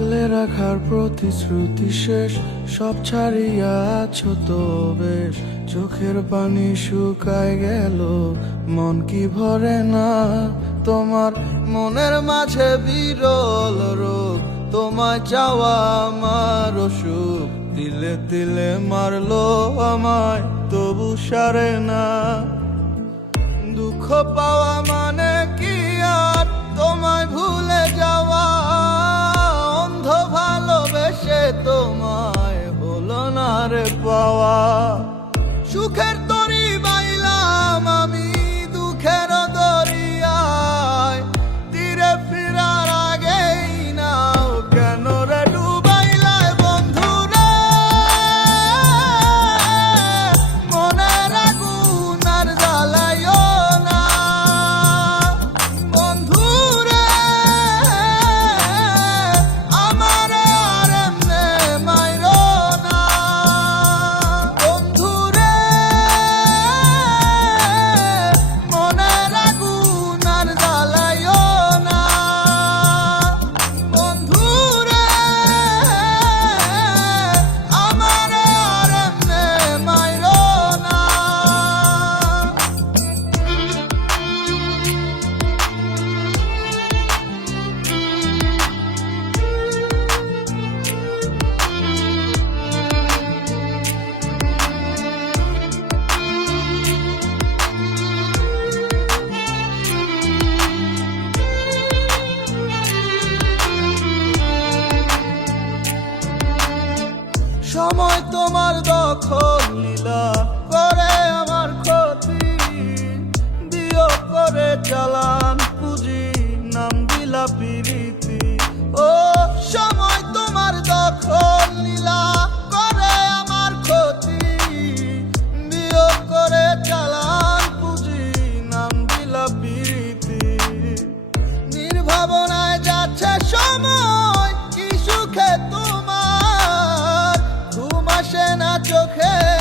আগলে রাখার প্রতিশ্রুতি শেষ, সব ছাড়িয়াছ তো বেশ। চোখের পানি শুকায় গেল, মন কি ভরে না। তোমার মনের মাঝে বিরল রোগ, তোমায় চাওয়া আমার অসুখ। তিলে তিলে মারলো আমায়, তবু সারে না। দুঃখ পাওয়া মানে কি আর তোমায় ভুলে যাওয়া? অন্ধ ভালোবেসে তোমায় হলো না রে পাওয়া। সুখের তরি বাইলাম আমি দুঃখের দরিয়ায়, তীরে ফিরার আগেই নাও কেন রে ডুবাইলায় বন্ধু রে। মনের আগুন আর জ্বালাইও না বন্ধু রে, আমার আর এমনে মাইরো না বন্ধু রে। মনের আগুন আর জ্বালাইও না বন্ধু রে, আমার আর এমনে মাইরো না। সময় তোমার দখল লীলা করে আমার ক্ষতি, বিয়োগ করে চালান পুঁজি নাম দিলা প্রীতি। ও সময় তোমার দখল লীলা করে আমার ক্ষতি, বিয়োগ করে চালান পুঁজি নাম দিলা প্রীতি। নির্ভাবনায় যাচ্ছে সময়, কি সুখে তোমার ঘুম আসে না চোখে।